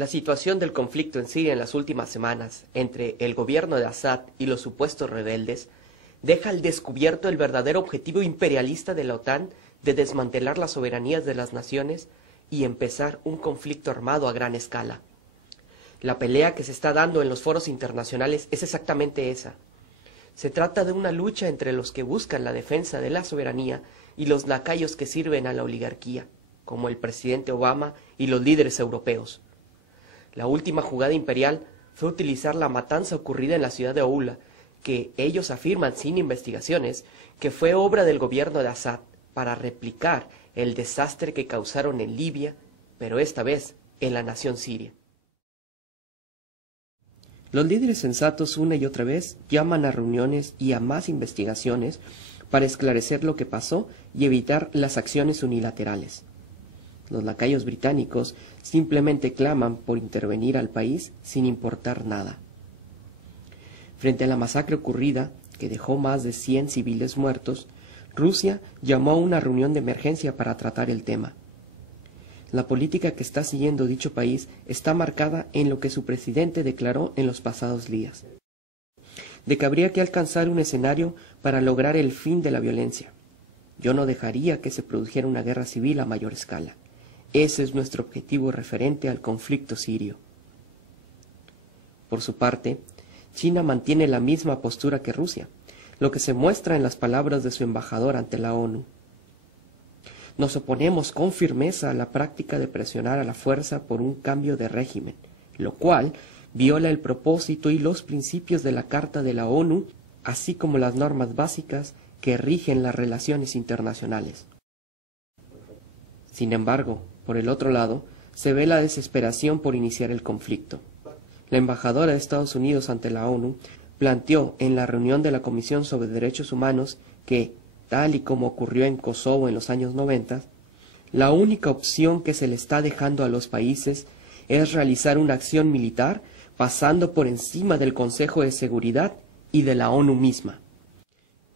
La situación del conflicto en Siria en las últimas semanas entre el gobierno de Assad y los supuestos rebeldes deja al descubierto el verdadero objetivo imperialista de la OTAN de desmantelar las soberanías de las naciones y empezar un conflicto armado a gran escala. La pelea que se está dando en los foros internacionales es exactamente esa. Se trata de una lucha entre los que buscan la defensa de la soberanía y los lacayos que sirven a la oligarquía, como el presidente Obama y los líderes europeos. La última jugada imperial fue utilizar la matanza ocurrida en la ciudad de Oula, que ellos afirman sin investigaciones que fue obra del gobierno de Assad para replicar el desastre que causaron en Libia, pero esta vez en la nación siria. Los líderes sensatos una y otra vez llaman a reuniones y a más investigaciones para esclarecer lo que pasó y evitar las acciones unilaterales. Los lacayos británicos simplemente claman por intervenir al país sin importar nada. Frente a la masacre ocurrida, que dejó más de 100 civiles muertos, Rusia llamó a una reunión de emergencia para tratar el tema. La política que está siguiendo dicho país está marcada en lo que su presidente declaró en los pasados días, de que habría que alcanzar un escenario para lograr el fin de la violencia. Yo no dejaría que se produjera una guerra civil a mayor escala. Ese es nuestro objetivo referente al conflicto sirio. Por su parte, China mantiene la misma postura que Rusia, lo que se muestra en las palabras de su embajador ante la ONU. Nos oponemos con firmeza a la práctica de presionar a la fuerza por un cambio de régimen, lo cual viola el propósito y los principios de la Carta de la ONU, así como las normas básicas que rigen las relaciones internacionales. Sin embargo, por el otro lado, se ve la desesperación por iniciar el conflicto. La embajadora de Estados Unidos ante la ONU planteó en la reunión de la Comisión sobre Derechos Humanos que, tal y como ocurrió en Kosovo en los años 90, la única opción que se le está dejando a los países es realizar una acción militar pasando por encima del Consejo de Seguridad y de la ONU misma.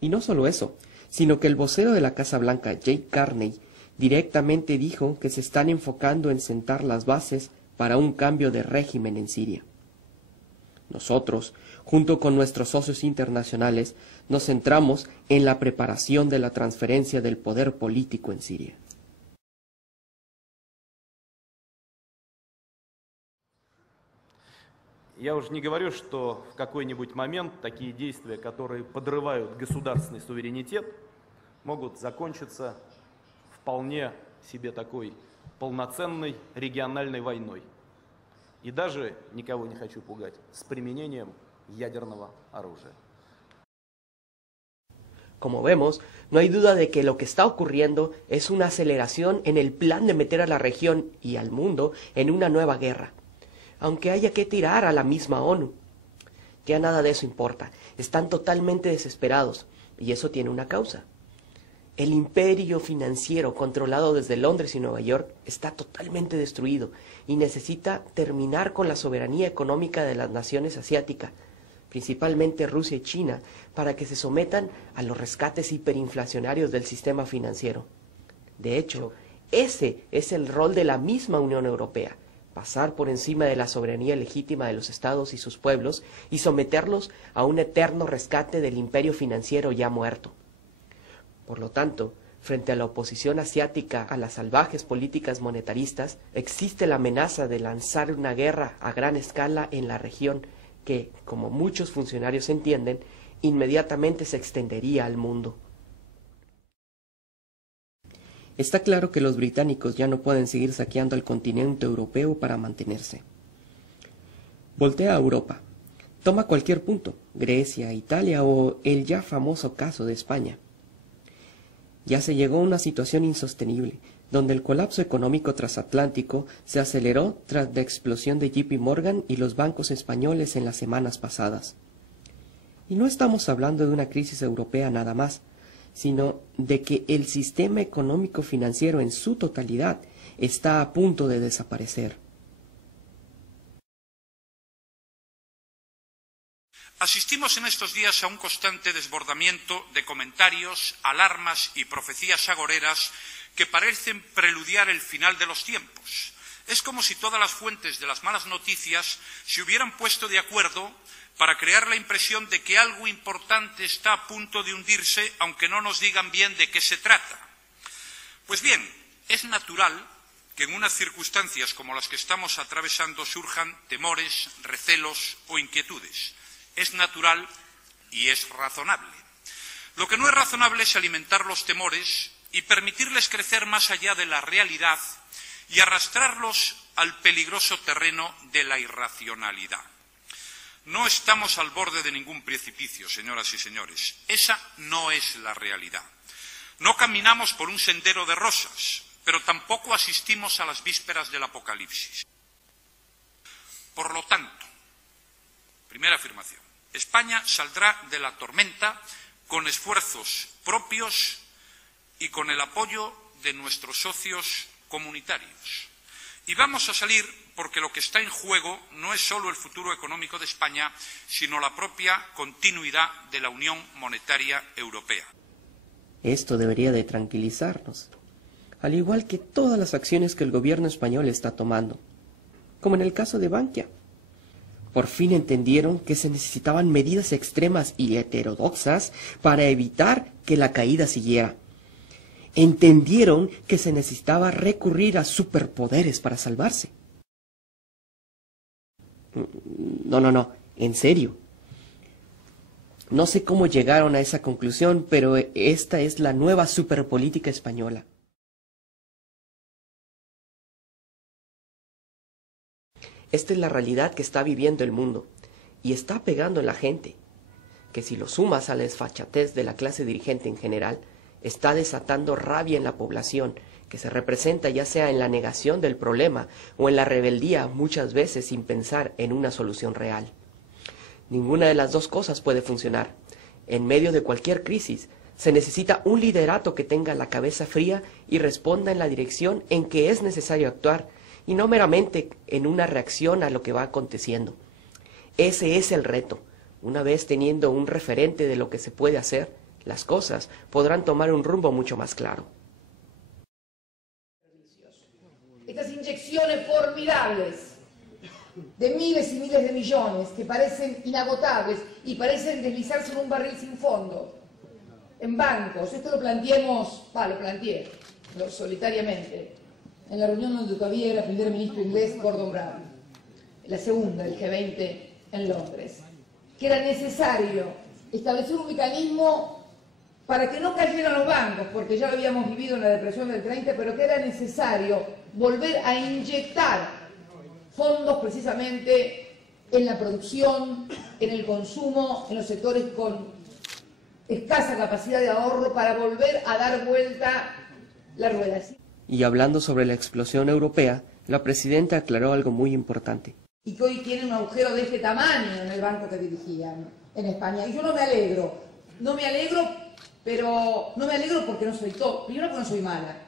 Y no solo eso, sino que el vocero de la Casa Blanca, Jake Carney, directamente dijo que se están enfocando en sentar las bases para un cambio de régimen en Siria. Nosotros, junto con nuestros socios internacionales, nos centramos en la preparación de la transferencia del poder político en Siria. Я уже не говорю, что в какой-нибудь момент такие действия, которые подрывают государственный суверенитет, могут закончиться вполне себе такой полноценной региональной войной. И даже, никого не хочу пугать, с применением ядерного оружия. Como vemos, no hay duda de que lo que está ocurriendo es una aceleración en el plan de meter a la región y al mundo en una nueva guerra, aunque haya que tirar a la misma ONU. Ya nada de eso importa, están totalmente desesperados, y eso tiene una causa. El imperio financiero controlado desde Londres y Nueva York está totalmente destruido y necesita terminar con la soberanía económica de las naciones asiáticas, principalmente Rusia y China, para que se sometan a los rescates hiperinflacionarios del sistema financiero. De hecho, ese es el rol de la misma Unión Europea, pasar por encima de la soberanía legítima de los estados y sus pueblos y someterlos a un eterno rescate del imperio financiero ya muerto. Por lo tanto, frente a la oposición asiática a las salvajes políticas monetaristas, existe la amenaza de lanzar una guerra a gran escala en la región que, como muchos funcionarios entienden, inmediatamente se extendería al mundo. Está claro que los británicos ya no pueden seguir saqueando al continente europeo para mantenerse. Voltea a Europa. Toma cualquier punto, Grecia, Italia o el ya famoso caso de España. Ya se llegó a una situación insostenible, donde el colapso económico transatlántico se aceleró tras la explosión de JP Morgan y los bancos españoles en las semanas pasadas. Y no estamos hablando de una crisis europea nada más, sino de que el sistema económico financiero en su totalidad está a punto de desaparecer. Asistimos en estos días a un constante desbordamiento de comentarios, alarmas y profecías agoreras que parecen preludiar el final de los tiempos, Es como si todas las fuentes de las malas noticias se hubieran puesto de acuerdo para crear la impresión de que algo importante está a punto de hundirse, aunque no nos digan bien de qué se trata. Pues bien, es natural que en unas circunstancias como las que estamos atravesando surjan temores, recelos o inquietudes. Es natural y es razonable. Lo que no es razonable es alimentar los temores y permitirles crecer más allá de la realidad y arrastrarlos al peligroso terreno de la irracionalidad. No estamos al borde de ningún precipicio, señoras y señores. Esa no es la realidad. No caminamos por un sendero de rosas, pero tampoco asistimos a las vísperas del apocalipsis. Por lo tanto, primera afirmación, España saldrá de la tormenta con esfuerzos propios y con el apoyo de nuestros socios comunitarios. Y vamos a salir porque lo que está en juego no es solo el futuro económico de España, sino la propia continuidad de la Unión Monetaria Europea. Esto debería de tranquilizarnos, al igual que todas las acciones que el gobierno español está tomando, como en el caso de Bankia. Por fin entendieron que se necesitaban medidas extremas y heterodoxas para evitar que la caída siguiera. Entendieron que se necesitaba recurrir a superpoderes para salvarse. No, en serio. No sé cómo llegaron a esa conclusión, pero esta es la nueva superpolítica española. Esta es la realidad que está viviendo el mundo y está pegando en la gente, que si lo sumas a la desfachatez de la clase dirigente en general, está desatando rabia en la población, que se representa ya sea en la negación del problema o en la rebeldía, muchas veces sin pensar en una solución real. Ninguna de las dos cosas puede funcionar. En medio de cualquier crisis, se necesita un liderato que tenga la cabeza fría y responda en la dirección en que es necesario actuar, y no meramente en una reacción a lo que va aconteciendo. Ese es el reto. Una vez teniendo un referente de lo que se puede hacer, las cosas podrán tomar un rumbo mucho más claro. Estas inyecciones formidables de miles y miles de millones que parecen inagotables y parecen deslizarse en un barril sin fondo, en bancos, esto lo planteé solitariamente, en la reunión donde todavía era primer ministro inglés Gordon Brown, la segunda del G20 en Londres, que era necesario establecer un mecanismo para que no cayeran los bancos, porque ya lo habíamos vivido en la depresión del 30, pero que era necesario volver a inyectar fondos precisamente en la producción, en el consumo, en los sectores con escasa capacidad de ahorro, para volver a dar vuelta la rueda. Y hablando sobre la explosión europea, la presidenta aclaró algo muy importante. Y que hoy tiene un agujero de este tamaño en el banco que dirigían en España. Y yo no me alegro, pero no me alegro porque no soy tonta. Primero, porque no soy mala,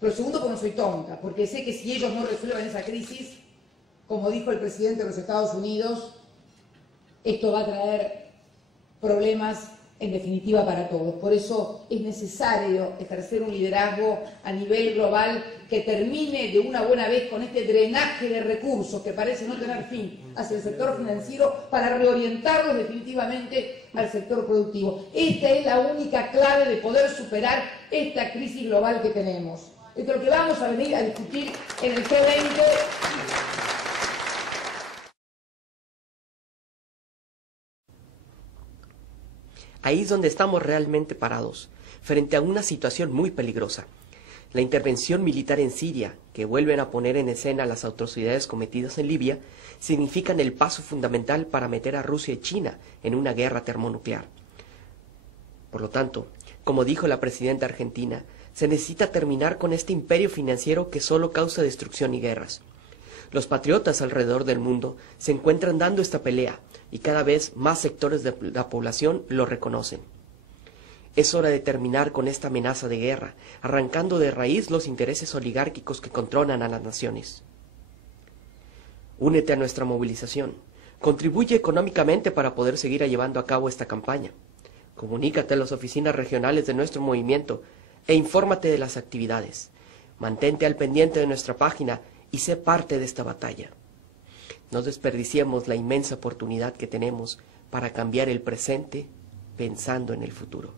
pero segundo, porque no soy tonta, porque sé que si ellos no resuelven esa crisis, como dijo el presidente de los Estados Unidos, esto va a traer problemas en definitiva para todos. Por eso es necesario ejercer un liderazgo a nivel global que termine de una buena vez con este drenaje de recursos que parece no tener fin hacia el sector financiero, para reorientarlos definitivamente al sector productivo. Esta es la única clave de poder superar esta crisis global que tenemos. Esto es lo que vamos a venir a discutir en el G20. Ahí es donde estamos realmente parados, frente a una situación muy peligrosa. La intervención militar en Siria, que vuelven a poner en escena las atrocidades cometidas en Libia, significan el paso fundamental para meter a Rusia y China en una guerra termonuclear. Por lo tanto, como dijo la presidenta argentina, se necesita terminar con este imperio financiero que solo causa destrucción y guerras. Los patriotas alrededor del mundo se encuentran dando esta pelea y cada vez más sectores de la población lo reconocen. Es hora de terminar con esta amenaza de guerra, arrancando de raíz los intereses oligárquicos que controlan a las naciones. Únete a nuestra movilización. Contribuye económicamente para poder seguir llevando a cabo esta campaña. Comunícate a las oficinas regionales de nuestro movimiento e infórmate de las actividades. Mantente al pendiente de nuestra página y sé parte de esta batalla. No desperdiciemos la inmensa oportunidad que tenemos para cambiar el presente pensando en el futuro.